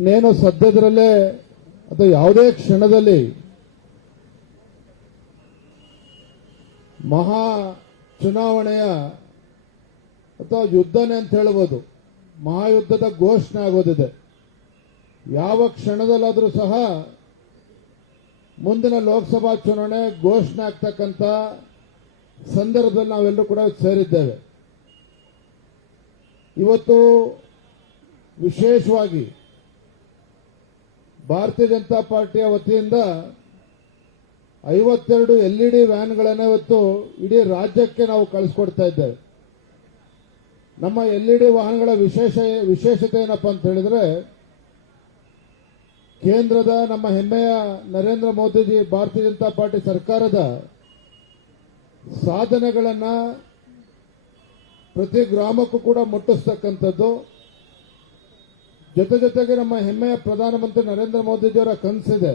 ಇನ್ನೇನು ಸದ್ಯದರಲ್ಲೇ ಅಥವಾ ಯಾವುದೇ ಕ್ಷಣದಲ್ಲಿ ಮಹಾ ಚುನಾವಣೆಯ ಅಥವಾ ಯುದ್ಧನೇ ಅಂತ ಹೇಳ್ಬೋದು. ಮಹಾಯುದ್ಧದ ಘೋಷಣೆ ಆಗೋದಿದೆ. ಯಾವ ಕ್ಷಣದಲ್ಲಾದರೂ ಸಹ ಮುಂದಿನ ಲೋಕಸಭಾ ಚುನಾವಣೆ ಘೋಷಣೆ ಆಗ್ತಕ್ಕಂಥ ಸಂದರ್ಭದಲ್ಲಿ ನಾವೆಲ್ಲರೂ ಕೂಡ ಸೇರಿದ್ದೇವೆ. ಇವತ್ತು ವಿಶೇಷವಾಗಿ ಭಾರತೀಯ ಜನತಾ ಪಾರ್ಟಿಯ ವತಿಯಿಂದ ಐವತ್ತೆರಡು ಎಲ್ ಇ ಡಿ ವ್ಯಾನ್ಗಳನ್ನು ಇವತ್ತು ಇಡೀ ರಾಜ್ಯಕ್ಕೆ ನಾವು ಕಳಿಸ್ಕೊಡ್ತಾ ಇದ್ದೇವೆ. ನಮ್ಮ ಎಲ್ ಇ ಡಿ ವಾಹನಗಳ ವಿಶೇಷ, ವಿಶೇಷತೆ ಏನಪ್ಪ ಅಂತ ಹೇಳಿದ್ರೆ, ಕೇಂದ್ರದ ನಮ್ಮ ಹೆಮ್ಮೆಯ ನರೇಂದ್ರ ಮೋದಿಜಿ ಭಾರತೀಯ ಜನತಾ ಪಾರ್ಟಿ ಸರ್ಕಾರದ ಸಾಧನೆಗಳನ್ನ ಪ್ರತಿ ಗ್ರಾಮಕ್ಕೂ ಕೂಡ ಮುಟ್ಟಿಸ್ತಕ್ಕಂಥದ್ದು. ಜೊತೆ ಜೊತೆಗೆ ನಮ್ಮ ಹೆಮ್ಮೆಯ ಪ್ರಧಾನಮಂತ್ರಿ ನರೇಂದ್ರ ಮೋದಿಜಿಯವರ ಕನಸಿದೆ.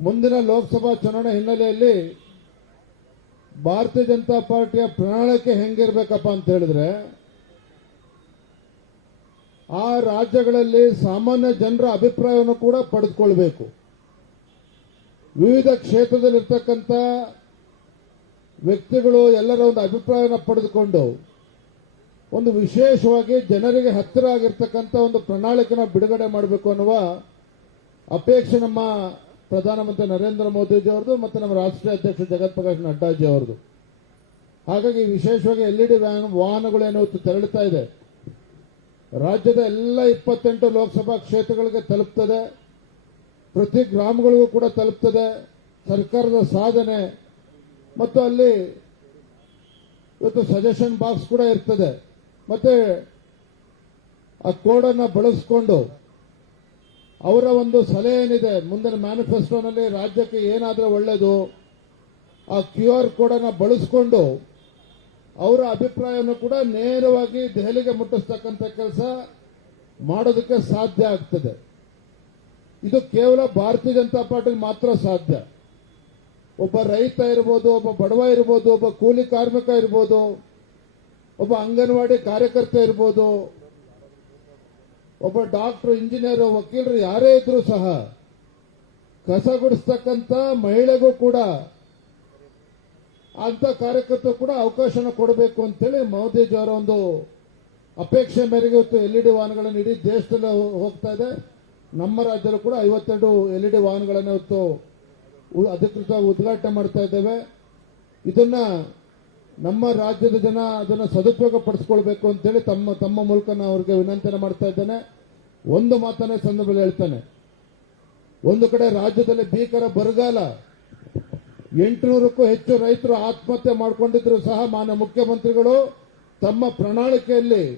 ಮುಂದಿನ ಲೋಕಸಭಾ ಚುನಾವಣೆ ಹಿನ್ನೆಲೆಯಲ್ಲಿ ಭಾರತೀಯ ಜನತಾ ಪಾರ್ಟಿಯ ಪ್ರಣಾಳಿಕೆ ಹೆಂಗಿರ್ಬೇಕಪ್ಪ ಅಂತ ಹೇಳಿದ್ರೆ, ಆ ರಾಜ್ಯಗಳಲ್ಲಿ ಸಾಮಾನ್ಯ ಜನರ ಅಭಿಪ್ರಾಯವನ್ನು ಕೂಡ ಪಡೆದುಕೊಳ್ಬೇಕು. ವಿವಿಧ ಕ್ಷೇತ್ರದಲ್ಲಿರ್ತಕ್ಕಂಥ ವ್ಯಕ್ತಿಗಳು ಎಲ್ಲರ ಒಂದು ಅಭಿಪ್ರಾಯವನ್ನು ಪಡೆದುಕೊಂಡು ಒಂದು ವಿಶೇಷವಾಗಿ ಜನರಿಗೆ ಹತ್ತಿರ ಆಗಿರ್ತಕ್ಕಂಥ ಒಂದು ಪ್ರಣಾಳಿಕೆನ ಬಿಡುಗಡೆ ಮಾಡಬೇಕು ಅನ್ನುವ ಅಪೇಕ್ಷೆ ನಮ್ಮ ಪ್ರಧಾನಮಂತ್ರಿ ನರೇಂದ್ರ ಮೋದಿಜಿ ಅವರದು ಮತ್ತು ನಮ್ಮ ರಾಷ್ಟ್ರೀಯ ಅಧ್ಯಕ್ಷ ಜಗತ್ ಪ್ರಕಾಶ್ ನಡ್ಡಾಜಿ ಅವರದು ಹಾಗಾಗಿ ವಿಶೇಷವಾಗಿ ಎಲ್ ಇ ಡಿ ವಾಹನಗಳು ಏನು ಇವತ್ತು ತೆರಳುತ್ತಾ ಇದೆ. ರಾಜ್ಯದ ಎಲ್ಲ ಇಪ್ಪತ್ತೆಂಟು ಲೋಕಸಭಾ ಕ್ಷೇತ್ರಗಳಿಗೆ ತಲುಪ್ತದೆ. ಪ್ರತಿ ಗ್ರಾಮಗಳಿಗೂ ಕೂಡ ತಲುಪ್ತದೆ. ಸರ್ಕಾರದ ಸಾಧನೆ. ಮತ್ತು ಅಲ್ಲಿ ಇವತ್ತು ಸಜೆಷನ್ ಬಾಕ್ಸ್ ಕೂಡ ಇರ್ತದೆ. ಮತ್ತೆ ಆ ಕೋಡನ್ನು ಬಳಸಿಕೊಂಡು ಅವರ ಒಂದು ಸಲಹೆ ಏನಿದೆ, ಮುಂದಿನ ಮ್ಯಾನಿಫೆಸ್ಟೋನಲ್ಲಿ ರಾಜ್ಯಕ್ಕೆ ಏನಾದರೂ ಒಳ್ಳೆಯದು ಆ ಕ್ಯೂ ಆರ್ ಕೋಡ್ ಅನ್ನು ಬಳಸಿಕೊಂಡು ಅವರ ಅಭಿಪ್ರಾಯವನ್ನು ಕೂಡ ನೇರವಾಗಿ ದೆಹಲಿಗೆ ಮುಟ್ಟಿಸ್ತಕ್ಕಂಥ ಕೆಲಸ ಮಾಡೋದಕ್ಕೆ ಸಾಧ್ಯ ಆಗ್ತದೆ. ಇದು ಕೇವಲ ಭಾರತೀಯ ಜನತಾ ಪಾರ್ಟಿ ಮಾತ್ರ ಸಾಧ್ಯ. ಒಬ್ಬ ರೈತ ಇರ್ಬೋದು, ಒಬ್ಬ ಬಡವ ಇರ್ಬೋದು, ಒಬ್ಬ ಕೂಲಿ ಕಾರ್ಮಿಕ ಇರ್ಬೋದು ಒಬ್ಬ ಅಂಗನವಾಡಿ ಕಾರ್ಯಕರ್ತ ಇರ್ಬೋದು, ಒಬ್ಬ ಡಾಕ್ಟರ್, ಇಂಜಿನಿಯರ್, ವಕೀಲರು ಯಾರೇ ಇದ್ರೂ ಸಹ ಕಸ ಗುಡಿಸ್ತಕ್ಕಂಥ ಮಹಿಳೆಗೂ ಕೂಡ ಅಂತ ಕಾರ್ಯಕರ್ತ ಕೂಡ ಅವಕಾಶನ ಕೊಡಬೇಕು ಅಂತೇಳಿ ಮೋದಿಜಿ ಅವರ ಒಂದು ಅಪೇಕ್ಷೆ ಮೇರೆಗೆ ಇವತ್ತು ಎಲ್ ಇ ಡಿ ವಾಹನಗಳನ್ನು ಇಡೀ ದೇಶದಲ್ಲಿ ಹೋಗ್ತಾ ಇದೆ. ನಮ್ಮ ರಾಜ್ಯದಲ್ಲೂ ಕೂಡ ಐವತ್ತೆರಡು ಎಲ್ ಇ ಡಿ ವಾಹನಗಳನ್ನು ಇವತ್ತು ಅಧಿಕೃತವಾಗಿ ಉದ್ಘಾಟನೆ ಮಾಡ್ತಾ ಇದ್ದೇವೆ. ಇದನ್ನ ನಮ್ಮ ರಾಜ್ಯದ ಜನ ಅದನ್ನು ಸದುಪಯೋಗ ಪಡಿಸ್ಕೊಳ್ಬೇಕು ಅಂತೇಳಿ ತಮ್ಮ ತಮ್ಮ ಮೂಲಕ ನಾನು ಅವರಿಗೆ ವಿನಂತನೆ ಮಾಡ್ತಾ ಇದ್ದೇನೆ. ಒಂದು ಮಾತನ್ನೇ ಸಂದರ್ಭದಲ್ಲಿ ಹೇಳ್ತಾನೆ. ಒಂದು ಕಡೆ ರಾಜ್ಯದಲ್ಲಿ ಭೀಕರ ಬರಗಾಲ. ಎಂಟುನೂರಕ್ಕೂ ಹೆಚ್ಚು ರೈತರು ಆತ್ಮಹತ್ಯೆ ಮಾಡಿಕೊಂಡಿದ್ರು ಸಹ ಮಾನ್ಯ ಮುಖ್ಯಮಂತ್ರಿಗಳು ತಮ್ಮ ಪ್ರಣಾಳಿಕೆಯಲ್ಲಿ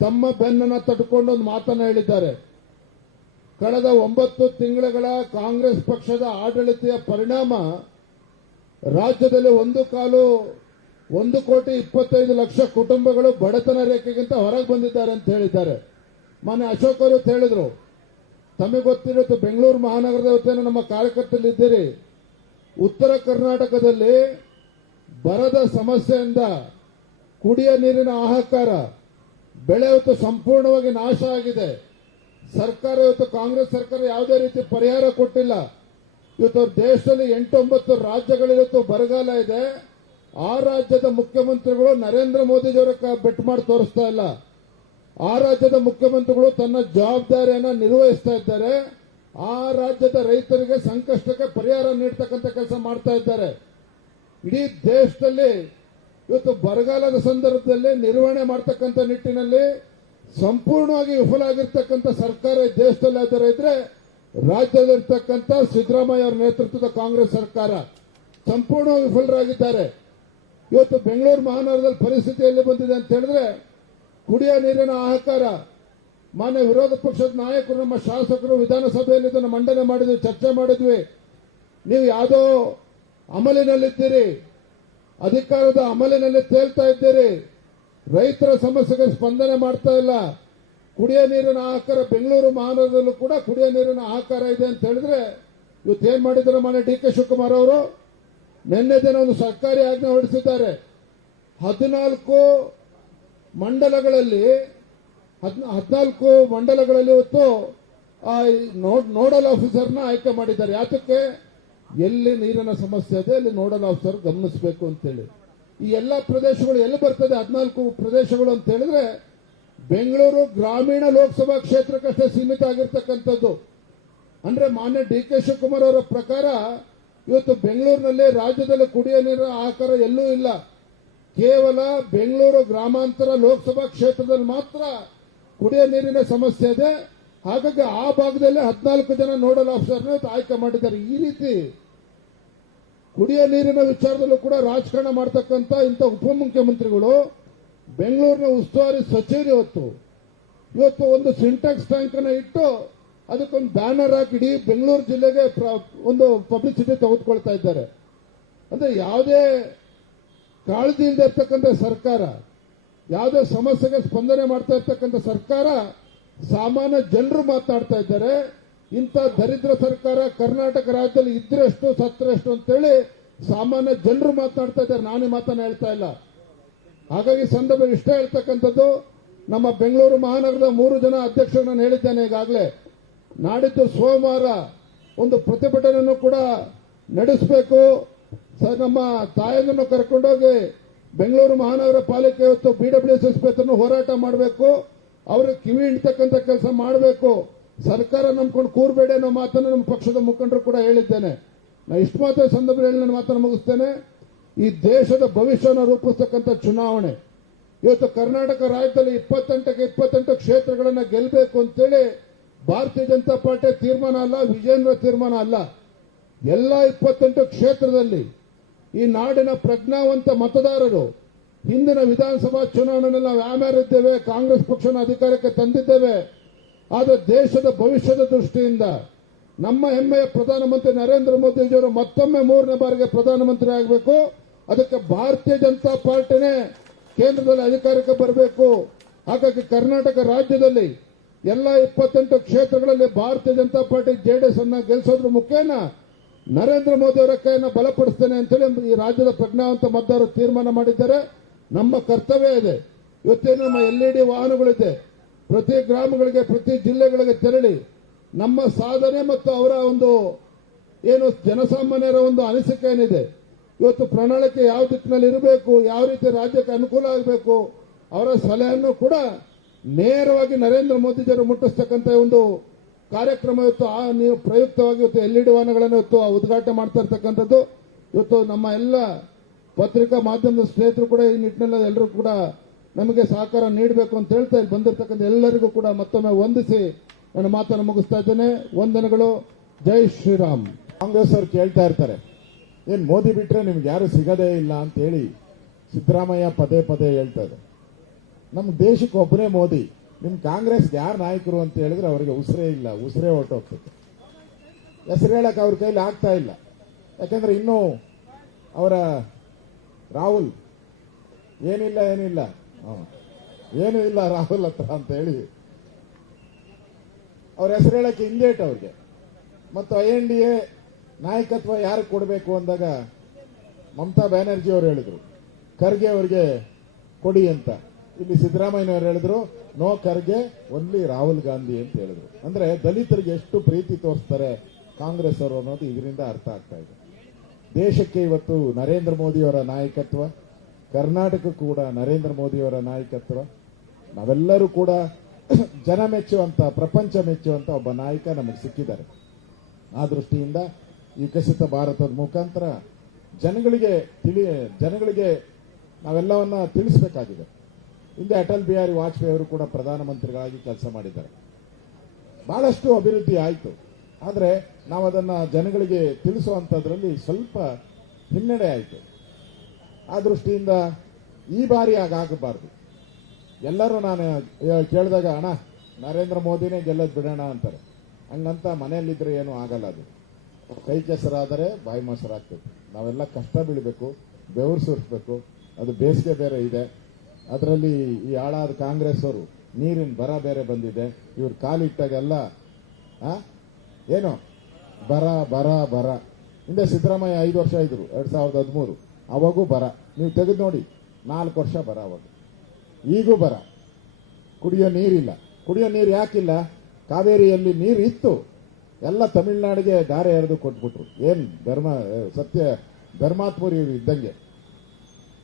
ತಮ್ಮ ಬೆನ್ನನ್ನು ತಟ್ಕೊಂಡು ಒಂದು ಮಾತನ್ನು ಹೇಳಿದ್ದಾರೆ. ಕಳೆದ ಒಂಬತ್ತು ತಿಂಗಳುಗಳ ಕಾಂಗ್ರೆಸ್ ಪಕ್ಷದ ಆಡಳಿತೆಯ ಪರಿಣಾಮ ರಾಜ್ಯದಲ್ಲಿ ಒಂದು ಕಾಲು ಒಂದು ಕೋಟಿ ಇಪ್ಪತ್ತೈದು ಲಕ್ಷ ಕುಟುಂಬಗಳು ಬಡತನ ರೇಖೆಗಿಂತ ಹೊರಗೆ ಬಂದಿದ್ದಾರೆ ಅಂತ ಹೇಳಿದ್ದಾರೆ. ಮಾನ್ಯ ಅಶೋಕ್ ಅವರು ಹೇಳಿದ್ರು. ತಮಗೆ ಗೊತ್ತಿರುತ್ತೆ, ಬೆಂಗಳೂರು ಮಹಾನಗರದ ವತಿಯನ್ನು ನಮ್ಮ ಕಾರ್ಯಕರ್ತರಲ್ಲಿ ಇದ್ದೀರಿ. ಉತ್ತರ ಕರ್ನಾಟಕದಲ್ಲಿ ಬರದ ಸಮಸ್ಯೆಯಿಂದ ಕುಡಿಯ ನೀರಿನ ಆಹಾಕಾರ ಬೆಳೆ ಇವತ್ತು ಸಂಪೂರ್ಣವಾಗಿ ನಾಶ ಆಗಿದೆ. ಸರ್ಕಾರ ಇವತ್ತು ಕಾಂಗ್ರೆಸ್ ಸರ್ಕಾರ ಯಾವುದೇ ರೀತಿ ಪರಿಹಾರ ಕೊಟ್ಟಿಲ್ಲ. ಇವತ್ತು ದೇಶದಲ್ಲಿ ಎಂಟೊಂಬತ್ತು ರಾಜ್ಯಗಳಿವತ್ತು ಬರಗಾಲ ಇದೆ. ಆ ರಾಜ್ಯದ ಮುಖ್ಯಮಂತ್ರಿಗಳು ನರೇಂದ್ರ ಮೋದಿಜಿಯವರ ಬೆಟ್ ಮಾಡಿ ತೋರಿಸ್ತಾ ಇಲ್ಲ. ಆ ರಾಜ್ಯದ ಮುಖ್ಯಮಂತ್ರಿಗಳು ತನ್ನ ಜವಾಬ್ದಾರಿಯನ್ನು ನಿರ್ವಹಿಸ್ತಾ ಇದ್ದಾರೆ. ಆ ರಾಜ್ಯದ ರೈತರಿಗೆ ಸಂಕಷ್ಟಕ್ಕೆ ಪರಿಹಾರ ನೀಡ್ತಕ್ಕಂಥ ಕೆಲಸ ಮಾಡ್ತಾ ಇದ್ದಾರೆ. ಇಡೀ ದೇಶದಲ್ಲಿ ಇವತ್ತು ಬರಗಾಲದ ಸಂದರ್ಭದಲ್ಲಿ ನಿರ್ವಹಣೆ ಮಾಡ್ತಕ್ಕಂಥ ನಿಟ್ಟಿನಲ್ಲಿ ಸಂಪೂರ್ಣವಾಗಿ ವಿಫಲ ಆಗಿರ್ತಕ್ಕಂಥ ಸರ್ಕಾರ ದೇಶದಲ್ಲಿ ಆದರೆ ಇದ್ರೆ ರಾಜ್ಯದಲ್ಲಿರ್ತಕ್ಕಂಥ ಸಿದ್ದರಾಮಯ್ಯ ಅವರ ನೇತೃತ್ವದ ಕಾಂಗ್ರೆಸ್ ಸರ್ಕಾರ ಸಂಪೂರ್ಣವಾಗಿ ವಿಫಲರಾಗಿದ್ದಾರೆ. ಇವತ್ತು ಬೆಂಗಳೂರು ಮಹಾನಗರದಲ್ಲಿ ಪರಿಸ್ಥಿತಿ ಎಲ್ಲಿ ಬಂದಿದೆ ಅಂತ ಹೇಳಿದ್ರೆ ಕುಡಿಯ ನೀರಿನ ಆಹಾಕಾರ. ಮಾನ್ಯ ವಿರೋಧ ಪಕ್ಷದ ನಾಯಕರು, ನಮ್ಮ ಶಾಸಕರು ವಿಧಾನಸಭೆಯಲ್ಲಿ ಇದನ್ನು ಮಂಡನೆ ಮಾಡಿದ್ವಿ, ಚರ್ಚೆ ಮಾಡಿದ್ವಿ. ನೀವು ಯಾವುದೋ ಅಮಲಿನಲ್ಲಿದ್ದೀರಿ, ಅಧಿಕಾರದ ಅಮಲಿನಲ್ಲಿ ತೇಲ್ತಾ ಇದ್ದೀರಿ. ರೈತರ ಸಮಸ್ಯೆಗೆ ಸ್ಪಂದನೆ ಮಾಡ್ತಾ ಇಲ್ಲ. ಕುಡಿಯ ನೀರಿನ ಆಹಾರ ಬೆಂಗಳೂರು ಮಹಾನಗರದಲ್ಲೂ ಕೂಡ ಕುಡಿಯ ನೀರಿನ ಆಹಾರ ಇದೆ ಅಂತ ಹೇಳಿದ್ರೆ ಇವತ್ತು ಮಾಡಿದ್ರು ಮಾನ್ಯ ಡಿ ಕೆ ಶಿವಕುಮಾರ್ ಅವರು? ನಿನ್ನೆ ದಿನ ಒಂದು ಸರ್ಕಾರಿ ಆಜ್ಞೆ ಹೊರಡಿಸಿದ್ದಾರೆ. ಹದಿನಾಲ್ಕು ಮಂಡಲಗಳಲ್ಲಿ ಹದ್ನ ಹದಿನಾಲ್ಕು ಮಂಡಲಗಳಲ್ಲಿ ಇವತ್ತು ನೋಡಲ್ ಆಫೀಸರ್ನ ಆಯ್ಕೆ ಮಾಡಿದ್ದಾರೆ. ಯಾತಕ್ಕೆ? ಎಲ್ಲಿ ನೀರಿನ ಸಮಸ್ಯೆ ಇದೆ, ಅಲ್ಲಿ ನೋಡಲ್ ಆಫೀಸರ್ ಗಮನಿಸಬೇಕು ಅಂತೇಳಿ. ಈ ಎಲ್ಲ ಪ್ರದೇಶಗಳು ಎಲ್ಲಿ ಬರ್ತದೆ? ಹದಿನಾಲ್ಕು ಪ್ರದೇಶಗಳು ಅಂತ ಹೇಳಿದ್ರೆ, ಬೆಂಗಳೂರು ಗ್ರಾಮೀಣ ಲೋಕಸಭಾ ಕ್ಷೇತ್ರಕ್ಕಷ್ಟೇ ಸೀಮಿತ ಆಗಿರ್ತಕ್ಕಂಥದ್ದು. ಅಂದ್ರೆ ಮಾನ್ಯ ಡಿ ಕೆ ಶಿವಕುಮಾರ್ ಅವರ ಪ್ರಕಾರ ಇವತ್ತು ಬೆಂಗಳೂರಿನಲ್ಲಿ ರಾಜ್ಯದಲ್ಲಿ ಕುಡಿಯ ನೀರಿನ ಆಕಾರ ಎಲ್ಲೂ ಇಲ್ಲ. ಕೇವಲ ಬೆಂಗಳೂರು ಗ್ರಾಮಾಂತರ ಲೋಕಸಭಾ ಕ್ಷೇತ್ರದಲ್ಲಿ ಮಾತ್ರ ಕುಡಿಯ ನೀರಿನ ಸಮಸ್ಯೆ ಇದೆ. ಹಾಗಾಗಿ ಆ ಭಾಗದಲ್ಲಿ ಹದಿನಾಲ್ಕು ಜನ ನೋಡಲ್ ಆಫೀಸರ್ನ ಆಯ್ಕೆ ಮಾಡಿದ್ದಾರೆ. ಈ ರೀತಿ ಕುಡಿಯ ನೀರಿನ ವಿಚಾರದಲ್ಲೂ ಕೂಡ ರಾಜಕಾರಣ ಮಾಡ್ತಕ್ಕಂಥ ಇಂಥ ಉಪಮುಖ್ಯಮಂತ್ರಿಗಳು ಬೆಂಗಳೂರಿನ ಉಸ್ತುವಾರಿ ಸಚಿವರು ಇವತ್ತು. ಇವತ್ತು ಒಂದು ಸಿಂಟ್ಯಾಕ್ಸ್ ಟ್ಯಾಂಕ್ ಅನ್ನ ಇಟ್ಟು ಅದಕ್ಕೊಂದು ಬ್ಯಾನರ್ ಹಾಕಿ ಇಡೀ ಬೆಂಗಳೂರು ಜಿಲ್ಲೆಗೆ ಒಂದು ಪಬ್ಲಿಸಿಟಿ ತೆಗೆದುಕೊಳ್ತಾ ಇದ್ದಾರೆ. ಅಂದ್ರೆ ಯಾವುದೇ ಕಾಳಜಿ ಇಲ್ಲದೆ ಇರ್ತಕ್ಕಂಥ ಸರ್ಕಾರ, ಯಾವುದೇ ಸಮಸ್ಯೆಗೆ ಸ್ಪಂದನೆ ಮಾಡ್ತಾ ಇರ್ತಕ್ಕಂಥ ಸರ್ಕಾರ, ಸಾಮಾನ್ಯ ಜನರು ಮಾತಾಡ್ತಾ ಇದ್ದಾರೆ. ಇಂಥ ದರಿದ್ರ ಸರ್ಕಾರ ಕರ್ನಾಟಕ ರಾಜ್ಯದಲ್ಲಿ ಇದ್ರೆಷ್ಟು, ಸತ್ತರೆಷ್ಟು ಅಂತೇಳಿ ಸಾಮಾನ್ಯ ಜನರು ಮಾತಾಡ್ತಾ ಇದ್ದಾರೆ. ನಾನೇ ಮಾತನ್ನ ಹೇಳ್ತಾ ಇಲ್ಲ. ಹಾಗಾಗಿ ಸಂದರ್ಭ ಇಷ್ಟ ಹೇಳ್ತಕ್ಕಂಥದ್ದು, ನಮ್ಮ ಬೆಂಗಳೂರು ಮಹಾನಗರದ ಮೂರು ಜನ ಅಧ್ಯಕ್ಷರು ನಾನು ಹೇಳಿದ್ದೇನೆ ಈಗಾಗಲೇ. ನಾಡಿದ್ದು ಸೋಮವಾರ ಒಂದು ಪ್ರತಿಭಟನೆಯನ್ನು ಕೂಡ ನಡೆಸಬೇಕು. ಸರ್, ನಮ್ಮ ತಾಯಂದನ್ನು ಕರ್ಕೊಂಡೋಗಿ ಬೆಂಗಳೂರು ಮಹಾನಗರ ಪಾಲಿಕೆ ಇವತ್ತು ಬಿಡಬ್ಲ್ಯೂ ಎಸ್ ಹೋರಾಟ ಮಾಡಬೇಕು. ಅವ್ರಿಗೆ ಕಿವಿ ಹಿಡ್ತಕ್ಕಂಥ ಕೆಲಸ ಮಾಡಬೇಕು. ಸರ್ಕಾರ ನಂಬ್ಕೊಂಡು ಕೂರಬೇಡಿ ಅನ್ನೋ ಮಾತನ್ನು ನಮ್ಮ ಪಕ್ಷದ ಮುಖಂಡರು ಕೂಡ ಹೇಳಿದ್ದೇನೆ. ನಾ ಇಷ್ಟು ಮಾತ್ರ ಸಂದರ್ಭದಲ್ಲಿ ನನ್ನ ಮಾತನ್ನು ಮುಗಿಸ್ತೇನೆ. ಈ ದೇಶದ ಭವಿಷ್ಯವನ್ನು ರೂಪಿಸ್ತಕ್ಕಂಥ ಚುನಾವಣೆ. ಇವತ್ತು ಕರ್ನಾಟಕ ರಾಜ್ಯದಲ್ಲಿ ಇಪ್ಪತ್ತೆಂಟಕ್ಕೆ ಇಪ್ಪತ್ತೆಂಟು ಕ್ಷೇತ್ರಗಳನ್ನು ಗೆಲ್ಲಬೇಕು ಅಂತೇಳಿ ಭಾರತೀಯ ಜನತಾ ಪಾರ್ಟಿ ತೀರ್ಮಾನ ಅಲ್ಲ, ವಿಜೇಂದ್ರ ತೀರ್ಮಾನ ಅಲ್ಲ. ಎಲ್ಲ ಇಪ್ಪತ್ತೆಂಟು ಕ್ಷೇತ್ರದಲ್ಲಿ ಈ ನಾಡಿನ ಪ್ರಜ್ಞಾವಂತ ಮತದಾರರು ಹಿಂದಿನ ವಿಧಾನಸಭಾ ಚುನಾವಣೆಯಲ್ಲಿ ನಾವು ಯಾಮ್ಯಾರಿದ್ದೇವೆ ಕಾಂಗ್ರೆಸ್ ಪಕ್ಷನ ಅಧಿಕಾರಕ್ಕೆ ತಂದಿದ್ದೇವೆ, ಆದರೆ ದೇಶದ ಭವಿಷ್ಯದ ದೃಷ್ಟಿಯಿಂದ ನಮ್ಮ ಹೆಮ್ಮೆಯ ಪ್ರಧಾನಮಂತ್ರಿ ನರೇಂದ್ರ ಮೋದಿಜಿಯವರು ಮತ್ತೊಮ್ಮೆ ಮೂರನೇ ಬಾರಿಗೆ ಪ್ರಧಾನಮಂತ್ರಿ ಆಗಬೇಕು. ಅದಕ್ಕೆ ಭಾರತೀಯ ಜನತಾ ಪಾರ್ಟಿನೇ ಕೇಂದ್ರದಲ್ಲಿ ಅಧಿಕಾರಕ್ಕೆ ಬರಬೇಕು. ಹಾಗಾಗಿ ಕರ್ನಾಟಕ ರಾಜ್ಯದಲ್ಲಿ ಎಲ್ಲ ಇಪ್ಪತ್ತೆಂಟು ಕ್ಷೇತ್ರಗಳಲ್ಲಿ ಭಾರತೀಯ ಜನತಾ ಪಾರ್ಟಿ ಜೆಡಿಎಸ್ ಅನ್ನ ಗೆಲ್ಸೋದ್ರ ಮುಖೇನ ನರೇಂದ್ರ ಮೋದಿ ಅವರ ಕೈಯನ್ನು ಬಲಪಡಿಸ್ತೇನೆ ಅಂತೇಳಿ ಈ ರಾಜ್ಯದ ಪ್ರಜ್ಞಾವಂತ ಮತದಾರರು ತೀರ್ಮಾನ ಮಾಡಿದ್ದಾರೆ. ನಮ್ಮ ಕರ್ತವ್ಯ ಇದೆ. ಇವತ್ತೇನು ನಮ್ಮ ಎಲ್ಇಡಿ ವಾಹನಗಳಿದೆ. ಪ್ರತಿ ಗ್ರಾಮಗಳಿಗೆ, ಪ್ರತಿ ಜಿಲ್ಲೆಗಳಿಗೆ ತೆರಳಿ ನಮ್ಮ ಸಾಧನೆ ಮತ್ತು ಅವರ ಒಂದು ಏನು ಜನಸಾಮಾನ್ಯರ ಒಂದು ಅನಿಸಿಕೆ ಏನಿದೆ. ಇವತ್ತು ಪ್ರಣಾಳಿಕೆ ಯಾವ ದಿಕ್ಕಿನಲ್ಲಿ ಇರಬೇಕು, ಯಾವ ರೀತಿ ರಾಜ್ಯಕ್ಕೆ ಅನುಕೂಲ ಆಗಬೇಕು ಅವರ ಸಲಹೆಯನ್ನು ಕೂಡ ನೇರವಾಗಿ ನರೇಂದ್ರ ಮೋದಿಜಿಯವರು ಮುಟ್ಟಿಸ್ತಕ್ಕಂಥ ಒಂದು ಕಾರ್ಯಕ್ರಮ ಇವತ್ತು ಆ ನೀವು ಪ್ರಯುಕ್ತವಾಗಿ ಇವತ್ತು ಎಲ್ಇಡಿ ವಾಹನಗಳನ್ನು ಇವತ್ತು ಉದ್ಘಾಟನೆ ಮಾಡ್ತಾ ಇರ್ತಕ್ಕಂಥದ್ದು. ಇವತ್ತು ನಮ್ಮ ಎಲ್ಲ ಪತ್ರಿಕಾ ಮಾಧ್ಯಮದ ಸ್ನೇಹಿತರು ಕೂಡ ಈ ನಿಟ್ಟಿನಲ್ಲಿ ಎಲ್ಲರೂ ಕೂಡ ನಮಗೆ ಸಹಕಾರ ನೀಡಬೇಕು ಅಂತ ಹೇಳ್ತಾ ಇಲ್ಲಿ ಬಂದಿರತಕ್ಕಂಥ ಎಲ್ಲರಿಗೂ ಕೂಡ ಮತ್ತೊಮ್ಮೆ ವಂದಿಸಿ ನನ್ನ ಮಾತನ್ನು ಮುಗಿಸ್ತಾ ಇದ್ದೇನೆ. ವಂದನೆಗಳು. ಜೈ ಶ್ರೀರಾಮ್. ಕಾಂಗ್ರೆಸ್ ಅವರು ಕೇಳ್ತಾ ಇರ್ತಾರೆ, ಏನ್ ಮೋದಿ ಬಿಟ್ರೆ ನಿಮ್ಗೆ ಯಾರು ಸಿಗದೇ ಇಲ್ಲ ಅಂತ ಹೇಳಿ ಸಿದ್ದರಾಮಯ್ಯ ಪದೇ ಪದೇ ಹೇಳ್ತಾರೆ ನಮ್ಮ ದೇಶಕ್ಕೆ ಒಬ್ಬನೇ ಮೋದಿ. ನಿಮ್ಮ ಕಾಂಗ್ರೆಸ್ಗೆ ಯಾರು ನಾಯಕರು ಅಂತ ಹೇಳಿದ್ರೆ ಅವರಿಗೆ ಉಸಿರೇ ಇಲ್ಲ, ಉಸಿರೇ ಹೊರಟೋಗ್ತದೆ. ಹೆಸರು ಹೇಳಕ್ ಅವ್ರ ಕೈಲಿ ಆಗ್ತಾ ಇಲ್ಲ. ಯಾಕಂದ್ರೆ ಇನ್ನೂ ಅವರ ರಾಹುಲ್, ಏನಿಲ್ಲ ಏನಿಲ್ಲ. ಏನು ಇಲ್ಲ ರಾಹುಲ್ ಹತ್ರ ಅಂತ ಹೇಳಿ. ಅವ್ರ ಹೆಸರು ಹೇಳಕ್ಕೆ ಹಿಂದೇಟ್ ಅವ್ರಿಗೆ. ಮತ್ತು ಐ ಎನ್ ಡಿ ಎ ನಾಯಕತ್ವ ಯಾರಿಗೆ ಕೊಡಬೇಕು ಅಂದಾಗ ಮಮತಾ ಬ್ಯಾನರ್ಜಿ ಅವರು ಹೇಳಿದರು. ಖರ್ಗೆ ಅವರಿಗೆ ಕೊಡಿ ಅಂತ. ಇಲ್ಲಿ ಸಿದ್ದರಾಮಯ್ಯನವರು ಹೇಳಿದ್ರು, ನೋ ಖರ್ಗೆ ಒನ್ಲಿ ರಾಹುಲ್ ಗಾಂಧಿ ಅಂತ ಹೇಳಿದ್ರು. ಅಂದ್ರೆ ದಲಿತರಿಗೆ ಎಷ್ಟು ಪ್ರೀತಿ ತೋರಿಸ್ತಾರೆ ಕಾಂಗ್ರೆಸ್ ಅವರು ಅನ್ನೋದು ಇದರಿಂದ ಅರ್ಥ ಆಗ್ತಾ ಇದೆ. ದೇಶಕ್ಕೆ ಇವತ್ತು ನರೇಂದ್ರ ಮೋದಿಯವರ ನಾಯಕತ್ವ, ಕರ್ನಾಟಕ ಕೂಡ ನರೇಂದ್ರ ಮೋದಿಯವರ ನಾಯಕತ್ವ, ನಾವೆಲ್ಲರೂ ಕೂಡ ಜನ ಮೆಚ್ಚುವಂತ, ಪ್ರಪಂಚ ಮೆಚ್ಚುವಂತ ಒಬ್ಬ ನಾಯಕ ನಮಗೆ ಸಿಕ್ಕಿದ್ದಾರೆ. ಆ ದೃಷ್ಟಿಯಿಂದ ವಿಕಸಿತ ಭಾರತದ ಮುಖಾಂತರ ಜನಗಳಿಗೆ ತಿಳಿ, ಜನಗಳಿಗೆ ನಾವೆಲ್ಲವನ್ನ ತಿಳಿಸಬೇಕಾಗಿದೆ. ಹಿಂದೆ ಅಟಲ್ ಬಿಹಾರಿ ವಾಜಪೇಯಿ ಅವರು ಕೂಡ ಪ್ರಧಾನಮಂತ್ರಿಗಳಾಗಿ ಕೆಲಸ ಮಾಡಿದ್ದಾರೆ. ಬಹಳಷ್ಟು ಅಭಿವೃದ್ಧಿ ಆಯಿತು. ಆದರೆ ನಾವು ಅದನ್ನು ಜನಗಳಿಗೆ ತಿಳಿಸುವಂಥದ್ರಲ್ಲಿ ಸ್ವಲ್ಪ ಹಿನ್ನಡೆ ಆಯಿತು. ಆ ದೃಷ್ಟಿಯಿಂದ ಈ ಬಾರಿ ಹಾಗಾಗಬಾರ್ದು ಎಲ್ಲರೂ ನಾನು ಕೇಳಿದಾಗ, ಅಣ್ಣ, ನರೇಂದ್ರ ಮೋದಿನೇ ಗೆಲ್ಲದ್ ಬಿಡೋಣ ಅಂತಾರೆ. ಹಂಗಂತ ಮನೆಯಲ್ಲಿದ್ದರೆ ಏನೂ ಆಗಲ್ಲ ಅದು. ಕೈ ಕೆಸರಾದರೆ ಬಾಯಿ ಮೊಸರಾಗ್ತದೆ. ನಾವೆಲ್ಲ ಕಷ್ಟ ಬೀಳಬೇಕು, ಬೆವರು ಸುರಿಸ್ಬೇಕು. ಅದು ಬೇಸಿಗೆ ಬೇರೆ ಇದೆ. ಅದರಲ್ಲಿ ಈ ಹಾಳಾದ ಕಾಂಗ್ರೆಸ್ ಅವರು ನೀರಿನ ಬರ ಬೇರೆ ಬಂದಿದೆ. ಇವ್ರು ಕಾಲಿಟ್ಟಾಗೆಲ್ಲ ಏನು? ಬರ ಬರ ಬರ. ಹಿಂದೆ ಸಿದ್ದರಾಮಯ್ಯ ಐದು ವರ್ಷ ಇದ್ರು, ಎರಡ್ ಸಾವಿರದ ಹದಿಮೂರು. ಅವಾಗೂ ಬರ. ನೀವು ತೆಗೆದು ನೋಡಿ, ನಾಲ್ಕು ವರ್ಷ ಬರ ಅವಾಗ. ಈಗೂ ಬರ. ಕುಡಿಯೋ ನೀರಿಲ್ಲ. ಕುಡಿಯೋ ನೀರು ಯಾಕಿಲ್ಲ? ಕಾವೇರಿಯಲ್ಲಿ ನೀರು ಇತ್ತು. ಎಲ್ಲ ತಮಿಳುನಾಡಿಗೆ ದಾರೆ ಎರೆದು ಕೊಟ್ಬಿಟ್ರು. ಏನ್ ಧರ್ಮ, ಸತ್ಯ, ಧರ್ಮಾತ್ಮರಿ ಇದ್ದಂಗೆ.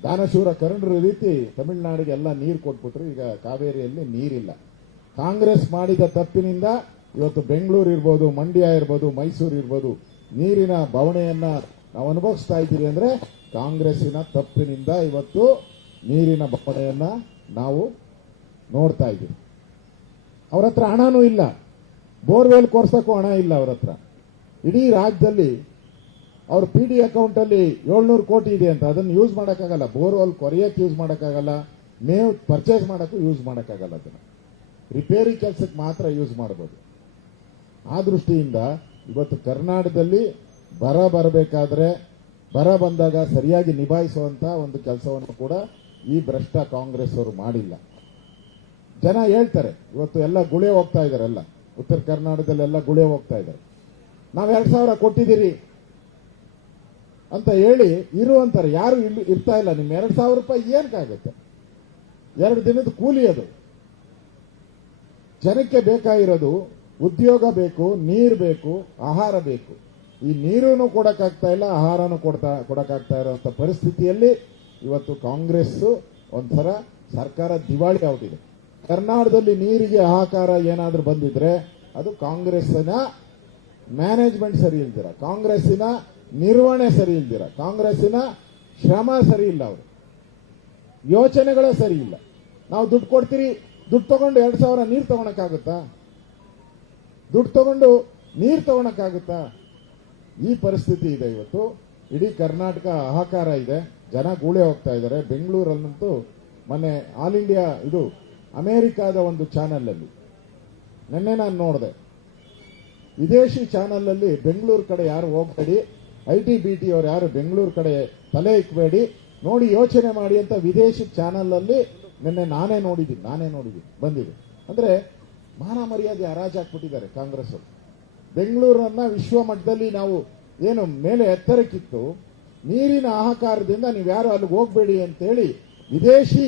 ದಾನಶೂರ ಕರುಣರ ರೀತಿ ತಮಿಳುನಾಡಿಗೆ ಎಲ್ಲ ನೀರು ಕೊಟ್ಬಿಟ್ರು. ಈಗ ಕಾವೇರಿಯಲ್ಲಿ ನೀರಿಲ್ಲ. ಕಾಂಗ್ರೆಸ್ ಮಾಡಿದ ತಪ್ಪಿನಿಂದ ಇವತ್ತು ಬೆಂಗಳೂರು ಇರ್ಬೋದು, ಮಂಡ್ಯ ಇರ್ಬೋದು, ಮೈಸೂರು ಇರ್ಬೋದು, ನೀರಿನ ಬವಣೆಯನ್ನ ನಾವು ಅನುಭವಿಸ್ತಾ ಇದ್ದೀವಿ ಅಂದ್ರೆ ಕಾಂಗ್ರೆಸ್ಸಿನ ತಪ್ಪಿನಿಂದ ಇವತ್ತು ನೀರಿನ ಬವಣೆಯನ್ನ ನಾವು ನೋಡ್ತಾ ಇದ್ದೀವಿ. ಅವರ ಹತ್ರ ಹಣನೂ ಇಲ್ಲ. ಬೋರ್ವೆಲ್ ಕೊರ್ಸಕ್ಕೂ ಹಣ ಇಲ್ಲ ಅವ್ರ ಹತ್ರ. ಇಡೀ ರಾಜ್ಯದಲ್ಲಿ ಅವ್ರ ಪಿ ಡಿ ಅಕೌಂಟ್ ಅಲ್ಲಿ ಏಳ್ನೂರು ಕೋಟಿ ಇದೆ ಅಂತ. ಅದನ್ನು ಯೂಸ್ ಮಾಡೋಕ್ಕಾಗಲ್ಲ. ಬೋರ್ವೆಲ್ ಕೊರೆಯಕ್ಕೆ ಯೂಸ್ ಮಾಡೋಕ್ಕಾಗಲ್ಲ. ಮೇವು ಪರ್ಚೇಸ್ ಮಾಡೋಕ್ಕೂ ಯೂಸ್ ಮಾಡೋಕ್ಕಾಗಲ್ಲ ಅದನ್ನ. ರಿಪೇರಿ ಕೆಲಸಕ್ಕೆ ಮಾತ್ರ ಯೂಸ್ ಮಾಡಬಹುದು ಆ ದೃಷ್ಟಿಯಿಂದ ಇವತ್ತು ಕರ್ನಾಟಕದಲ್ಲಿ ಬರ ಬರಬೇಕಾದ್ರೆ, ಬರ ಬಂದಾಗ ಸರಿಯಾಗಿ ನಿಭಾಯಿಸುವಂತ ಒಂದು ಕೆಲಸವನ್ನು ಕೂಡ ಈ ಭ್ರಷ್ಟ ಕಾಂಗ್ರೆಸ್ ಅವರು ಮಾಡಿಲ್ಲ. ಜನ ಹೇಳ್ತಾರೆ, ಇವತ್ತು ಎಲ್ಲ ಗುಳೆ ಹೋಗ್ತಾ ಇದಾರೆ ಎಲ್ಲ ಉತ್ತರ ಕರ್ನಾಟಕದಲ್ಲೆಲ್ಲ ಗುಳೆ ಹೋಗ್ತಾ ಇದಾರೆ. ನಾವು ಎರಡ್ ಸಾವಿರ ಕೊಟ್ಟಿದ್ದೀರಿ. ಅಂತ ಹೇಳಿ ಇರುವಂತಾರೆ ಯಾರು ಇಲ್ಲಿ ಇರ್ತಾ ಇಲ್ಲ. ನಿಮ್ಮ ಎರಡು ಸಾವಿರ ರೂಪಾಯಿ ಏನಕ್ಕಾಗುತ್ತೆ? ಎರಡು ದಿನದ ಕೂಲಿ ಅದು. ಜನಕ್ಕೆ ಬೇಕಾಗಿರೋದು ಉದ್ಯೋಗ ಬೇಕು, ನೀರು ಬೇಕು, ಆಹಾರ ಬೇಕು. ಈ ನೀರನ್ನು ಕೊಡಕ್ಕಾಗ್ತಾ ಇಲ್ಲ, ಆಹಾರನು ಕೊಡ್ತಾ, ಕೊಡಕ್ಕಾಗ್ತಾ ಇರುವಂತ ಪರಿಸ್ಥಿತಿಯಲ್ಲಿ ಇವತ್ತು ಕಾಂಗ್ರೆಸ್ ಒಂಥರ ಸರ್ಕಾರ ದಿವಾಳಿ ಆಗುತ್ತಿದೆ ಕರ್ನಾಟಕದಲ್ಲಿ ನೀರಿಗೆ ಹಾಹಾಕಾರ ಏನಾದರೂ ಬಂದಿದ್ರೆ ಅದು ಕಾಂಗ್ರೆಸ್ನ ಮ್ಯಾನೇಜ್ಮೆಂಟ್ ಸರಿ ಇಲ್ದಿರ. ಕಾಂಗ್ರೆಸ್ಸಿನ ನಿರ್ವಹಣೆ ಸರಿ ಇಲ್ದಿರ. ಕಾಂಗ್ರೆಸ್ಸಿನ ಶ್ರಮ ಸರಿ ಇಲ್ಲ ಅವರು. ಯೋಚನೆಗಳೇ ಸರಿ ಇಲ್ಲ. ನಾವು ದುಡ್ಡು ಕೊಡ್ತೀರಿ, ದುಡ್ಡು ತಗೊಂಡು ಎರಡು ಸಾವಿರ ನೀರು ತಗೊಳಕ್ಕಾಗುತ್ತಾ? ದುಡ್ಡು ತಗೊಂಡು ನೀರು ತಗೊಳಕ್ಕಾಗುತ್ತಾ? ಈ ಪರಿಸ್ಥಿತಿ ಇದೆ ಇವತ್ತು. ಇಡೀ ಕರ್ನಾಟಕ ಹಾಹಾಕಾರ ಇದೆ. ಜನ ಗೂಳೆ ಹೋಗ್ತಾ ಇದ್ದಾರೆ. ಬೆಂಗಳೂರಲ್ಲಂತೂ ಮೊನ್ನೆ ಆಲ್ ಇಂಡಿಯಾ, ಇದು ಅಮೆರಿಕಾದ ಒಂದು ಚಾನೆಲ್ ಅಲ್ಲಿ ನಿನ್ನೆ ನಾನು ನೋಡಿದೆ. ವಿದೇಶಿ ಚಾನೆಲ್ ಅಲ್ಲಿ ಬೆಂಗಳೂರು ಕಡೆ ಯಾರು ಹೋಗ್ಬೇಡಿ ಐ ಟಿ ಬಿ ಟಿ ಅವ್ರು ಯಾರು ಬೆಂಗಳೂರು ಕಡೆ ತಲೆ ಇಕ್ಬೇಡಿ, ನೋಡಿ ಯೋಚನೆ ಮಾಡಿ ಅಂತ ವಿದೇಶಿ ಚಾನೆಲ್ ಅಲ್ಲಿ ನಿನ್ನೆ ನಾನೇ ನೋಡಿದ್ದೀನಿ ನಾನೇ ನೋಡಿದ್ದೀನಿ, ಬಂದಿದೆ. ಅಂದ್ರೆ ಮಾನ ಮರ್ಯಾದೆ ಹರಾಜಾಕ್ಬಿಟ್ಟಿದ್ದಾರೆ ಕಾಂಗ್ರೆಸ್ ಅವರು. ಬೆಂಗಳೂರನ್ನ ವಿಶ್ವ ಮಟ್ಟದಲ್ಲಿ ನಾವು ಏನು ಮೇಲೆ ಎತ್ತರಕ್ಕಿತ್ತು, ನೀರಿನ ಆಹಾರದಿಂದ ನೀವು ಯಾರು ಅಲ್ಲಿಗೆ ಹೋಗ್ಬೇಡಿ ಅಂತೇಳಿ ವಿದೇಶಿ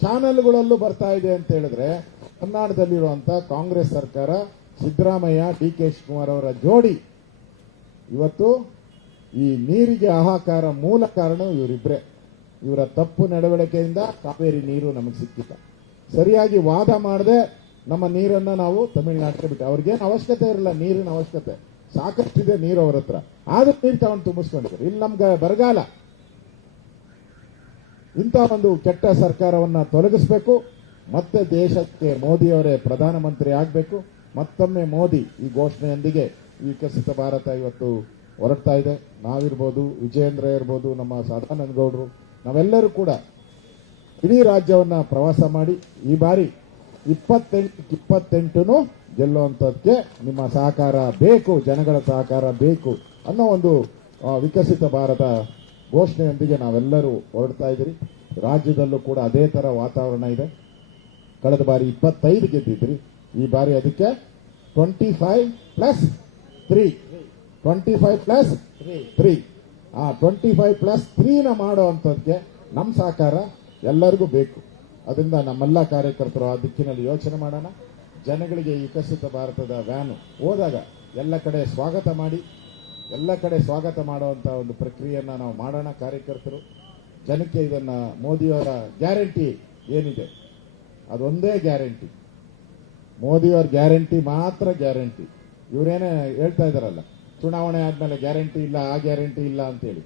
ಚಾನೆಲ್ಗಳಲ್ಲೂ ಬರ್ತಾ ಇದೆ ಅಂತ ಹೇಳಿದ್ರೆ, ಕರ್ನಾಟಕದಲ್ಲಿರುವಂತ ಕಾಂಗ್ರೆಸ್ ಸರ್ಕಾರ ಸಿದ್ದರಾಮಯ್ಯ, ಡಿ ಕೆ ಶಿವಕುಮಾರ್ ಅವರ ಜೋಡಿ. ಇವತ್ತು ಈ ನೀರಿಗೆ ಹಾಹಾಕಾರ ಮೂಲ ಕಾರಣ ಇವರಿಬ್ರೆ. ಇವರ ತಪ್ಪು ನಡವಳಿಕೆಯಿಂದ ಕಾವೇರಿ ನೀರು ನಮಗೆ ಸಿಕ್ಕಿಲ್ಲ ಸರಿಯಾಗಿ ವಾದ ಮಾಡದೆ ನಮ್ಮ ನೀರನ್ನ ನಾವು ತಮಿಳುನಾಡಿಗೆ ಬಿಟ್ಟು ಅವ್ರಿಗೇನು ಅವಶ್ಯಕತೆ ಇರಲ್ಲ, ನೀರಿನ ಅವಶ್ಯಕತೆ. ಸಾಕಷ್ಟಿದೆ ನೀರು ಅವ್ರ ಹತ್ರ. ಆದ್ರೂ ನೀರು ತಗೊಂಡು ತುಂಬಿಸ್ಕೊಂಡಿದ್ದಾರೆ ಇಲ್ಲಿ ನಮ್ಗೆ ಬರಗಾಲ. ಇಂಥ ಒಂದು ಕೆಟ್ಟ ಸರ್ಕಾರವನ್ನ ತೊಲಗಿಸಬೇಕು. ಮತ್ತೆ ದೇಶಕ್ಕೆ ಮೋದಿಯವರೇ ಪ್ರಧಾನಮಂತ್ರಿ ಆಗಬೇಕು. ಮತ್ತೊಮ್ಮೆ ಮೋದಿ ಈ ಘೋಷಣೆಯೊಂದಿಗೆ ವಿಕಸಿತ ಭಾರತ ಇವತ್ತು ಹೊರಡ್ತಾ ಇದೆ. ನಾವಿರ್ಬೋದು, ವಿಜಯೇಂದ್ರ ಇರ್ಬೋದು, ನಮ್ಮ ಸದಾನಂದ ಗೌಡರು ನಾವೆಲ್ಲರೂ ಕೂಡ ಇಡೀ ರಾಜ್ಯವನ್ನ ಪ್ರವಾಸ ಮಾಡಿ ಈ ಬಾರಿ ಇಪ್ಪತ್ತೆಂಟು ಇಪ್ಪತ್ತೆಂಟು ಗೆಲ್ಲುವಂಥದ್ದಕ್ಕೆ ನಿಮ್ಮ ಸಹಕಾರ ಬೇಕು, ಜನಗಳ ಸಹಕಾರ ಬೇಕು ಅನ್ನೋ ಒಂದು ವಿಕಸಿತ ಭಾರತ ಘೋಷಣೆಯೊಂದಿಗೆ ನಾವೆಲ್ಲರೂ ಹೊರಡ್ತಾ ಇದ್ದೀರಿ. ರಾಜ್ಯದಲ್ಲೂ ಕೂಡ ಅದೇ ತರ ವಾತಾವರಣ ಇದೆ. ಕಳೆದ ಬಾರಿ ಇಪ್ಪತ್ತೈದು ಗೆದ್ದಿದ್ರಿ. ಈ ಬಾರಿ ಅದಕ್ಕೆ twenty five plus three twenty five plus three ಆ ಟ್ವೆಂಟಿ ಫೈವ್ ಪ್ಲಸ್ ತ್ರೀನ ಅಂಥದ್ದಕ್ಕೆ ನಮ್ಮ ಸಹಕಾರ ಎಲ್ಲರಿಗೂ ಬೇಕು. ಅದರಿಂದ ನಮ್ಮೆಲ್ಲ ಕಾರ್ಯಕರ್ತರು ಆ ದಿಕ್ಕಿನಲ್ಲಿ ಯೋಚನೆ ಮಾಡೋಣ. ಜನಗಳಿಗೆ ವಿಕಸಿತ ಭಾರತದ ವ್ಯಾನು ಹೋದಾಗ ಎಲ್ಲ ಕಡೆ ಸ್ವಾಗತ ಮಾಡಿ, ಎಲ್ಲ ಕಡೆ ಸ್ವಾಗತ ಮಾಡುವಂಥ ಒಂದು ಪ್ರಕ್ರಿಯೆಯನ್ನು ನಾವು ಮಾಡೋಣ ಕಾರ್ಯಕರ್ತರು. ಜನಕ್ಕೆ ಇದನ್ನು ಮೋದಿಯವರ ಗ್ಯಾರಂಟಿ ಏನಿದೆ? ಅದೊಂದೇ ಗ್ಯಾರಂಟಿ. ಮೋದಿಯವರ ಗ್ಯಾರಂಟಿ ಮಾತ್ರ ಗ್ಯಾರಂಟಿ. ಇವರೇನೇ ಹೇಳ್ತಾ ಇದಾರಲ್ಲ ಚುನಾವಣೆ ಆದ್ಮೇಲೆ ಗ್ಯಾರಂಟಿ ಇಲ್ಲ, ಆ ಗ್ಯಾರಂಟಿ ಇಲ್ಲ ಅಂತೇಳಿ.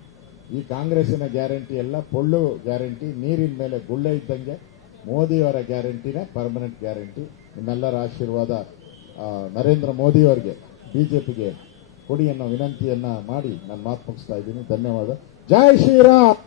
ಈ ಕಾಂಗ್ರೆಸ್ಸಿನ ಗ್ಯಾರಂಟಿ ಎಲ್ಲ ಪೊಳ್ಳು ಗ್ಯಾರಂಟಿ, ನೀರಿನ ಮೇಲೆ ಗುಳ್ಳೆ ಇದ್ದಂಗೆ ಮೋದಿಯವರ ಗ್ಯಾರಂಟಿನ ಪರ್ಮನೆಂಟ್ ಗ್ಯಾರಂಟಿ. ನಿಮ್ಮೆಲ್ಲರ ಆಶೀರ್ವಾದ ನರೇಂದ್ರ ಮೋದಿಯವರಿಗೆ, ಬಿಜೆಪಿಗೆ ಕೊಡಿ ಅನ್ನೋ ವಿನಂತಿಯನ್ನ ಮಾಡಿ ನಾನು ಮಾತು ಮುಗಿಸ್ತಾ ಇದ್ದೀನಿ. ಧನ್ಯವಾದ. ಜಯ ಶ್ರೀರಾಮ್!